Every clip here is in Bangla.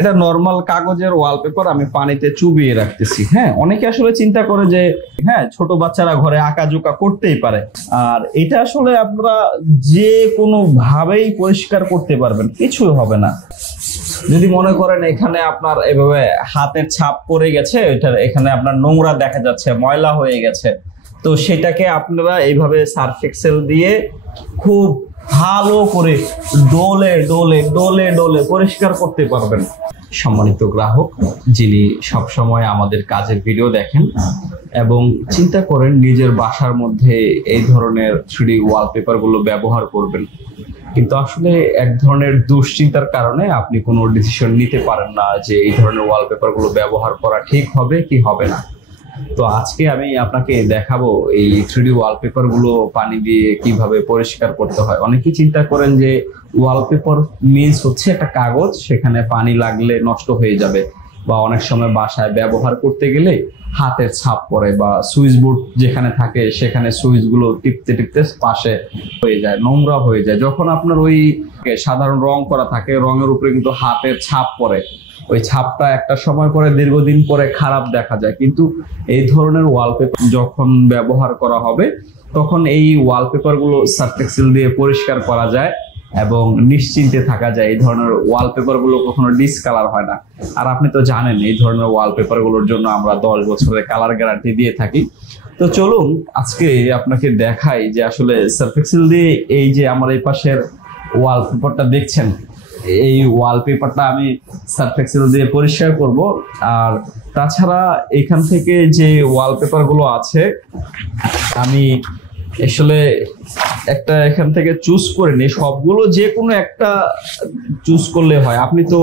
এটা নরমাল কাগজের ওয়ালপেপার আমি পানিতে চুবিয়ে রাখতেছি। হ্যাঁ, অনেকে আসলে চিন্তা করে যে হ্যাঁ ছোট বাচ্চারা ঘরে আঁকাঝোঁকা করতেই পারে, আর এটা আসলে আপনারা যে কোনো ভাবেই পরিষ্কার করতে পারবেন, কিছু হবে না। যদি মনে করেন এখানে আপনার এভাবে হাতের ছাপ পড়ে গেছে, এখানে আপনার নোংরা দেখা যাচ্ছে, ময়লা হয়ে গেছে, তো সেটাকে আপনারা এইভাবে সার্ফ এক্সেল দিয়ে খুব ভালো করে ডলে ডলে ডলে ডলে পরিষ্কার করতে পারবেন। সম্মানিত গ্রাহক যিনি সবসময় আমাদের কাজের ভিডিও দেখেন এবং চিন্তা করেন নিজের বাসার মধ্যে এই ধরনের 3D ওয়ালপেপার গুলো ব্যবহার করবেন, কিন্তু আসলে এক ধরনের দুশ্চিন্তার কারণে আপনি কোনো ডিসিশন নিতে পারেন না যে এই ধরনের ওয়ালপেপার গুলো ব্যবহার করা ঠিক হবে কি হবে না। তো আজকে আমি আপনাকে দেখাবো এই 3D ওয়ালপেপার গুলো পানি দিয়ে কিভাবে পরিষ্কার করতে হয়। অনেকেই চিন্তা করেন যে ওয়ালপেপার মিন্স হচ্ছে একটা কাগজ, সেখানে পানি লাগলে নষ্ট হয়ে যাবে, বা অনেক সময় বাসায় ব্যবহার করতে গেলে হাতের ছাপ পড়ে, বা সুইচ বোর্ড যেখানে থাকে সেখানে সুইচ গুলো টিপতে টিপতে পাশে হয়ে যায়, নোংরা হয়ে যায়। যখন আপনার ওই সাধারণ রং করা থাকে, রঙের উপরে কিন্তু হাতের ছাপ পড়ে, ওই ছাপটা একটা সময় পরে দীর্ঘদিন পরে খারাপ দেখা যায়। কিন্তু এই ধরনের ওয়ালপেপার যখন ব্যবহার করা হবে তখন এই ওয়ালপেপার গুলো সার্ফ এক্সেল দিয়ে পরিষ্কার করা যায় এবং নিশ্চিন্তে থাকা যায়। এই ধরনের ওয়ালপেপার গুলো কখনো ডিসকালার হয় না। আর আপনি তো জানেন এই ধরনের ওয়ালপেপার গুলোর জন্য আমরা 10 বছরের কালার গ্যারান্টি দিয়ে থাকি। তো চলুন আজকে আপনাকে দেখাই যে আসলে সার্ফ এক্সেল দিয়ে এই যে আমার এই পাশের ওয়ালপেপারটা দেখছেন, এই ওয়ালপেপারটা আমি সার্ফ এক্সেল দিয়ে পরিষ্কার করব। আর তাছাড়া এখান থেকে যে ওয়ালপেপার গুলো আছে আমি আসলে একটা এখান থেকে চুজ করে নিই, সবগুলো যে কোনো একটা চুজ করলে হয়। আপনি তো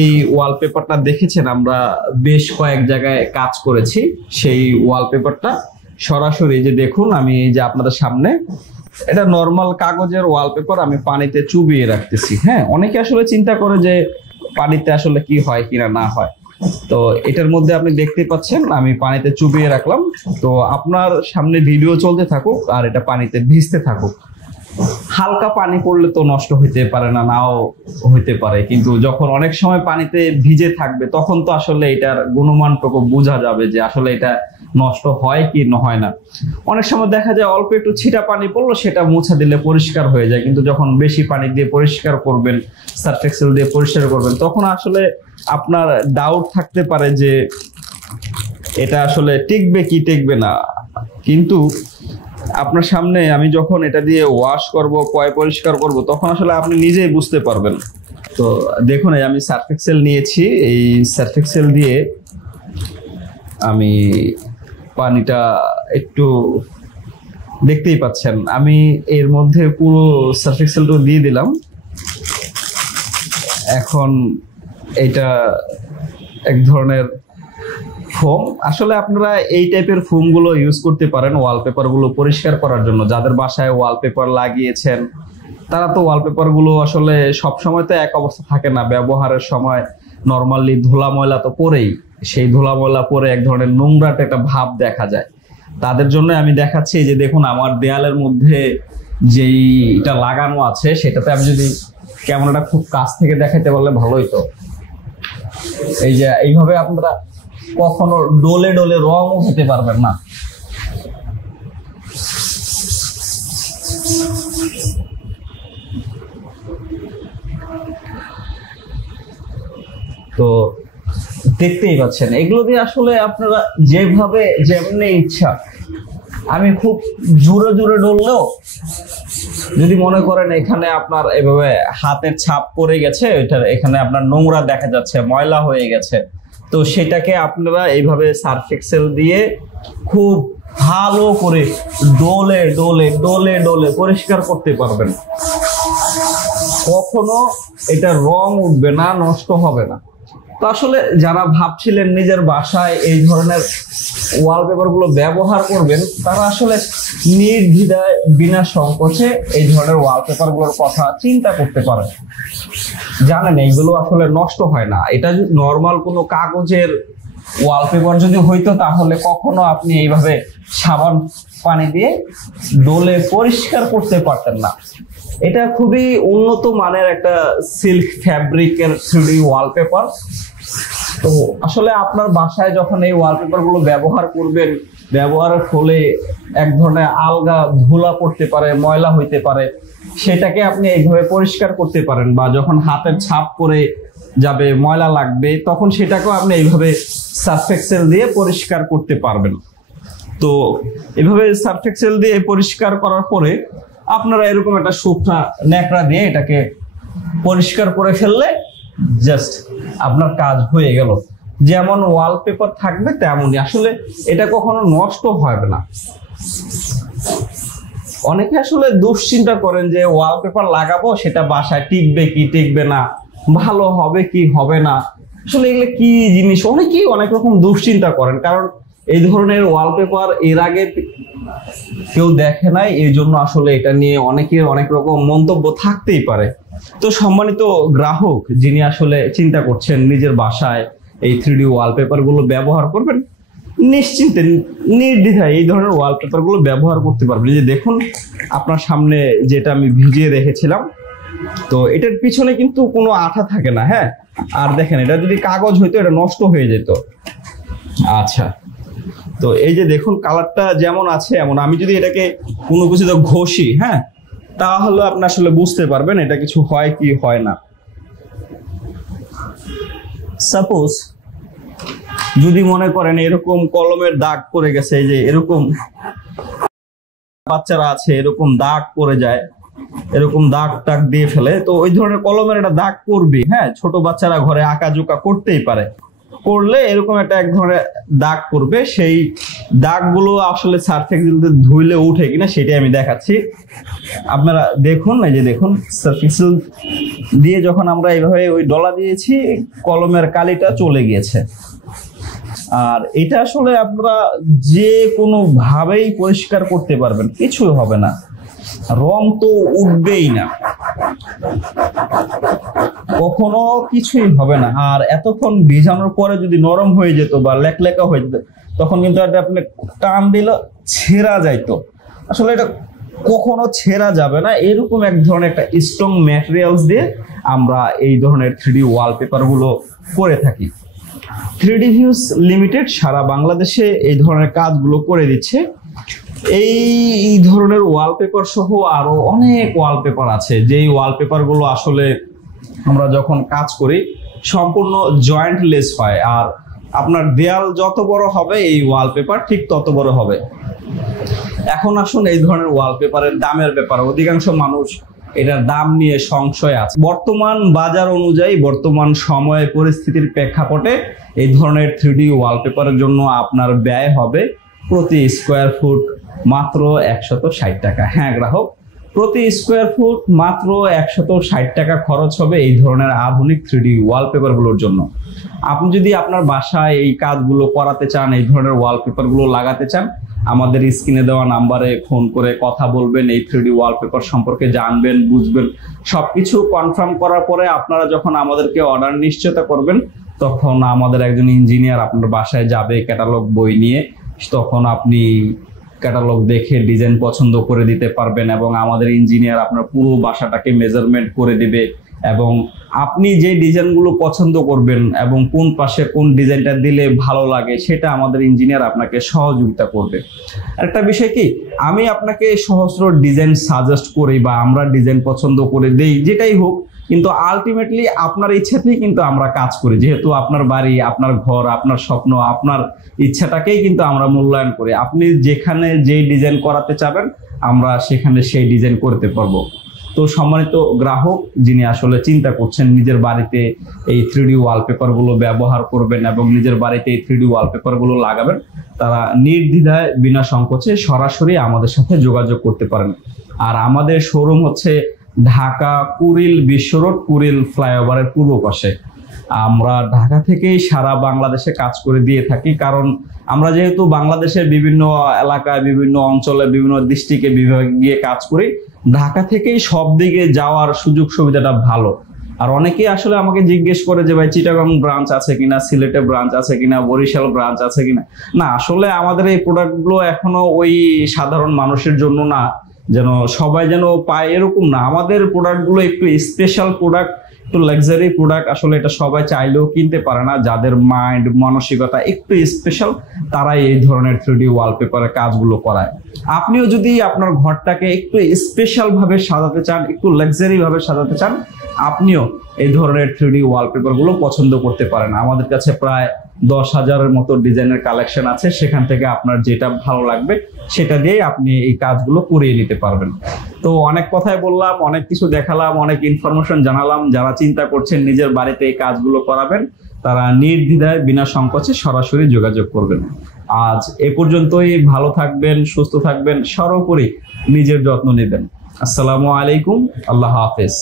এই ওয়ালপেপারটা দেখেছেন, আমরা বেশ কয়েক জায়গায় কাজ করেছি সেই ওয়ালপেপারটা। সরাসরি যে দেখুন আমি যে আপনাদের সামনে এটা নরমাল কাগজের ওয়ালপেপার আমি পানিতে চুবিয়ে রাখতেছি। হ্যাঁ, অনেকে আসলে চিন্তা করে যে পানিতে আসলে কি হয় কিনা না হয়, তো এটার মধ্যে আপনি দেখতে পাচ্ছেন আমি পানিতে চুবিয়ে রাখলাম। তো আপনার সামনে ভিডিও চলতে থাকুক আর এটা পানিতে ভিজতে থাকুক। হালকা পানি পড়লে তো নষ্ট হইতে পারে না, নাও হইতে পারে, কিন্তু যখন অনেক সময় পানিতে ভিজে থাকবে তখন তো আসলে এটার গুণমানটুকু বোঝা যাবে যে আসলে এটা নষ্ট হয় কি হয় না। অনেক সময় দেখা যায় অল্প একটু ছিটা পানি পড়লো, সেটা মুছে দিলে পরিষ্কার হয়ে যায়, কিন্তু যখন বেশি পানি দিয়ে পরিষ্কার করবেন, সার্ফ এক্সেল দিয়ে পরিষ্কার করবেন, তখন আসলে আপনার ডাউট থাকতে পারে যে এটা আসলে টিকবে কি টিকবে না। কিন্তু আপনার সামনে আমি যখন এটা দিয়ে ওয়াশ করব, পরিষ্কার করব, তখন আসলে আপনি নিজেই বুঝতে পারবেন। তো দেখুন আমি সার্ফ এক্সেল নিয়েছি, এই সার্ফ এক্সেল দিয়ে আমি পানিটা একটু দেখতেই পাচ্ছেন আমি এর মধ্যে পুরো সার্ফ এক্সেলটা দিয়ে দিলাম। এখন এটা এক ধরনের ফোম, আসলে আপনারা এই টাইপের ফোম গুলো ইউজ করতে পারেন ওয়ালপেপার গুলো পরিষ্কার করার জন্য। যাদের বাসায় ওয়ালপেপার লাগিয়েছেন তারা তো ওয়ালপেপার গুলো আসলে সব সময় তো এক অবস্থা থাকে না, ব্যবহারের সময় নরমালি ধুলা ময়লা তো পরেই, সেই ধুলা ময়লা পরে এক ধরনের নোংরাটা একটা ভাব দেখা যায়। তাদের জন্য আমি দেখাচ্ছি যে দেখুন আমার দেয়ালের মধ্যে যেইটা লাগানো আছে সেটাতে আমি যদি ক্যামেরাটা খুব কাছ থেকে দেখাতে পারলে ভালোই। তো এই যে এইভাবে আপনারা কখনো ডলে ডলে রং উঠাতে পারবেন না। তো দেখতেই পাচ্ছেন এগুলো দিয়ে আসলে আপনারা যেভাবে যেমনি ইচ্ছা, আমি খুব জোরে জোরে ডললেও যদি মনে করেন এখানে আপনার এভাবে হাতের ছাপ পড়ে গেছে, এখানে আপনার নোংরা দেখা যাচ্ছে, ময়লা হয়ে গেছে, তো সেটাকে আপনারা এইভাবে সার্ফ এক্সেল দিয়ে খুব ভালো করে ডলে ডলে ডলে ডলে পরিষ্কার করতে পারবেন। কখনো এটা রং উঠবে না, নষ্ট হবে না। তো আসলে যারা ভাবছিলেন নিজের বাসায় এই ধরনের ওয়ালপেপার গুলো ব্যবহার করবেন, তারা আসলে নির্দ্বিধায় বিনা সংকোচে এই ধরনের ওয়ালপেপার গুলোর কথা চিন্তা করতে পারেন। জানেন এইগুলো আসলে নষ্ট হয় না। এটা নর্মাল কোনো কাগজের ওয়ালপেপার যদি হইতো তাহলে কখনো আপনি এইভাবে সাবান পানি দিয়ে ডলে পরিষ্কার করতে পারতেন না। এটা খুবই উন্নত মানের একটা সিল্ক ফ্যাব্রিকের 3D ওয়ালপেপার। তো আসলে আপনার বাসায় যখন এই ওয়ালপেপার গুলো ব্যবহার করবেন, ব্যবহারের ফলে এক ধরনের আলগা ধুলা পড়তে পারে, ময়লা হইতে পারে, সেটাকে আপনি এইভাবে পরিষ্কার করতে পারেন। বা যখন হাতের ছাপ পরে যাবে, ময়লা লাগবে, তখন সেটাকেও আপনি এইভাবে সার্ফ এক্সেল দিয়ে পরিষ্কার করতে পারবেন। তো এভাবে সার্ফ এক্সেল দিয়ে পরিষ্কার করার পরে আপনারা এরকম একটা শুকনা ন্যাকড়া দিয়ে এটাকে পরিষ্কার করে ফেললে জাস্ট আপনার কাজ হয়ে গেল। যেমন ওয়ালপেপার থাকবে তেমনই, আসলে এটা কখনো নষ্ট হবে না। অনেকে আসলে দুশ্চিন্তা করেন যে ওয়ালপেপার লাগাবো, সেটা বাসায় টিকবে কি টিকবে না, ভালো হবে কি হবে না। আসলে এগুলো কি জিনিস, অনেকেই অনেক রকম দুশ্চিন্তা করেন, কারণ এই ধরনের ওয়ালপেপার এর আগে কেউ দেখে নাই, এই জন্য আসলে এটা নিয়ে অনেকের অনেক রকম মন্তব্য থাকতেই পারে। তো সম্মানিত গ্রাহক যিনি আসলে চিন্তা করছেন নিজের বাসায় এই 3D ওয়ালপেপার গুলো ব্যবহার করবেন, নিশ্চিন্তে নির্দ্বিধায় এই ধরনের ওয়ালপেপার গুলো ব্যবহার করতে পারবেন। যে দেখুন আপনার সামনে যেটা আমি ভিজিয়ে রেখেছিলাম, তো এটার পিছনে কিন্তু কোনো আঠা থাকে না। হ্যাঁ, আর দেখেন এটা যদি কাগজ হইতো এটা নষ্ট হয়ে যেত। আচ্ছা, তো এই যে দেখুন কালারটা যেমন আছে এমন, আমি যদি এটাকে কোনো কিছুতে ঘষি, হ্যাঁ, তাহলে আপনি আসলে বুঝতে পারবেন এটা কিছু হয় কি হয় না। সাপোজ যদি মনে করেন এরকম কলমের দাগ পড়ে গেছে, এই যে এরকম বাচ্চারা আছে এরকম দাগ পড়ে যায়, এরকম দাগ টাগ দিয়ে ফেলে, তো ওই ধরনের কলমের একটা দাগ পড়বে। হ্যাঁ, ছোট বাচ্চারা ঘরে আঁকাঝোঁকা করতেই পারে, করলে এরকম একটা এক ধরনের দাগ পড়বে। সেই দাগগুলো আসলে সার্ফ এক্সেল দিয়ে ধুইলে উঠে কিনা সেটাই আমি দেখাচ্ছি। আপনারা দেখুন, এই যে দেখুন সার্ফ এক্সেল দিয়ে যখন আমরা এইভাবে ওই ডলা দিয়েছি, কলমের কালিটা চলে গিয়েছে। আর এটা আসলে আপনারা যে কোনো ভাবেই পরিষ্কার করতে পারবেন, কিছু হবে না, রং তো উঠবেই না, কখনো কিছুই হবে না। আর এতক্ষণ ভিজানোর পরে যদি নরম হয়ে যেত বা লেকলেকা হয়ে যেত, তখন কিন্তু এটা আপনি টান দিলে ছেঁড়া যাইতো। আসলে এটা কখনো ছেঁড়া যাবে না, এরকম এক ধরনের একটা স্ট্রং ম্যাটেরিয়ালস দিয়ে আমরা এই ধরনের 3D ওয়ালপেপার গুলো করে থাকি। 3D ভিউজ লিমিটেড সারা বাংলাদেশে এই ধরনের কাজগুলো করে দিচ্ছে। এই ধরনের ওয়ালপেপার সহ আরো অনেক ওয়ালপেপার আছে, যেই ওয়ালপেপার গুলো আসলে আমরা যখন কাজ করি সম্পূর্ণ জয়েন্টলেস হয়। আর আপনার দেয়াল যত বড় হবে এই ওয়ালপেপার ঠিক তত বড় হবে। এখন আসুন এই ধরনের ওয়ালপেপারের দামের ব্যাপার, অধিকাংশ মানুষ এটার দাম নিয়ে সংশয় আছে। বর্তমান বাজার অনুযায়ী, বর্তমান সময় পরিস্থিতির প্রেক্ষাপটে এই ধরনের 3D ওয়ালপেপারের জন্য আপনার ব্যয় হবে প্রতি স্কোয়ার ফুট মাত্র 160 টাকা। হ্যাঁ গ্রাহক, প্রতি স্কোয়ার ফুট মাত্র 160 টাকা খরচ হবে এই ধরনের আধুনিক 3D ওয়ালপেপার গুলোর জন্য। আপনি যদি আপনার বাসায় এই কাজগুলো করাতে চান, এই ধরনের ওয়ালপেপার গুলো লাগাতে চান, আমাদের স্ক্রিনে দেওয়া নাম্বারে ফোন করে কথা বলবেন, এই 3D ওয়ালপেপার সম্পর্কে জানবেন, বুঝবেন। সবকিছু কনফার্ম করার পরে আপনারা যখন আমাদেরকে অর্ডার নিশ্চয়তা করবেন, তখন আমাদের একজন ইঞ্জিনিয়ার আপনার বাসায় যাবে ক্যাটালগ বই নিয়ে, তখন আপনি ক্যাটালগ দেখে ডিজাইন পছন্দ করে দিতে পারবেন এবং আমাদের ইঞ্জিনিয়ার আপনার পুরো বাসাটাকে মেজারমেন্ট করে দিবে এবং আপনি যে ডিজাইনগুলো পছন্দ করবেন এবং কোন পাশে কোন ডিজাইনটা দিলে ভালো লাগে সেটা আমাদের ইঞ্জিনিয়ার আপনাকে সহযোগিতা করবে। একটা বিষয় কি, আমি আপনাকে সহস্র ডিজাইন সাজেস্ট করি বা আমরা ডিজাইন পছন্দ করে দেই, যেটাই হোক, কিন্তু আলটিমেটলি আপনার ইচ্ছাতেই কিন্তু আমরা কাজ করি। যেহেতু আপনার বাড়ি, আপনার ঘর, আপনার স্বপ্ন, আপনার ইচ্ছাটাকেই কিন্তু আমরা মূল্যায়ন করি। আপনি যেখানে যেই ডিজাইন করাতে চাবেন আমরা সেখানে সেই ডিজাইন করতে পারবো। তো সম্মানিত গ্রাহক যিনি আসলে চিন্তা করছেন নিজের বাড়িতে এই 3D ওয়ালপেপার গুলো ব্যবহার করবেন এবং নিজের বাড়িতে এই 3D ওয়ালপেপার গুলো লাগাবেন, তারা নির্দ্বিধায় বিনা সংকোচে সরাসরি আমাদের সাথে যোগাযোগ করতে পারেন। আর আমাদের শোরুম হচ্ছে ঢাকা কুড়িল বিশ্ব রোড, কুড়িল ফ্লাইওভারের পূর্ব পাশে। আমরা ঢাকা থেকেই সারা বাংলাদেশে কাজ করে দিয়ে থাকি, কারণ আমরা যেহেতু বাংলাদেশের বিভিন্ন এলাকায়, বিভিন্ন অঞ্চলে, বিভিন্ন ডিস্ট্রিক্টে, বিভাগে গিয়ে কাজ করি, ঢাকা থেকেই সব দিকে যাওয়ার সুযোগ সুবিধাটা ভালো। আর অনেকেই আসলে আমাকে জিজ্ঞেস করে যে ভাই চিটাগং ব্রাঞ্চ আছে কিনা, সিলেটে ব্রাঞ্চ আছে কিনা, বরিশাল ব্রাঞ্চ আছে কিনা। না, আসলে আমাদের এই প্রোডাক্টগুলো এখনো ওই সাধারণ মানুষের জন্য না, যেন সবাই যেন পায় এরকম না। আমাদের প্রোডাক্টগুলো একটু স্পেশাল প্রোডাক্ট, একটু লাক্সারি প্রোডাক্ট। আসলে এটা সবাই চাইলেও কিনতে পারে না। যাদের মাইন্ড মানসিকতা একটু স্পেশাল তারাই এই ধরনের 3D ওয়ালপেপারের কাজগুলো করায়। আপনিও যদি আপনার ঘরটাকে একটু স্পেশাল ভাবে সাজাতে চান, একটু লাক্সারি ভাবে সাজাতে চান, আপনিও এই ধরনের 3D ওয়ালপেপার গুলো পছন্দ করতে পারেন। আমাদের কাছে প্রায় 10,000-এর মতো ডিজাইনের কালেকশন আছে। সেখান থেকে আপনার যেটা ভালো লাগবে সেটা দিয়ে আপনি এই কাজগুলো করিয়ে নিতে পারবেন। তো অনেক কথাই বললাম, অনেক কিছু দেখালাম, অনেক ইনফরমেশন জানালাম। যারা চিন্তা করছেন নিজের বাড়িতে এই কাজগুলো করাবেন, তারা নির্দ্বিধায় বিনা সংকোচে সরাসরি যোগাযোগ করবেন। আজ এ পর্যন্তই। ভালো থাকবেন, সুস্থ থাকবেন, সর্বোপরি নিজের যত্ন নেবেন। আসসালামু আলাইকুম, আল্লাহ হাফেজ।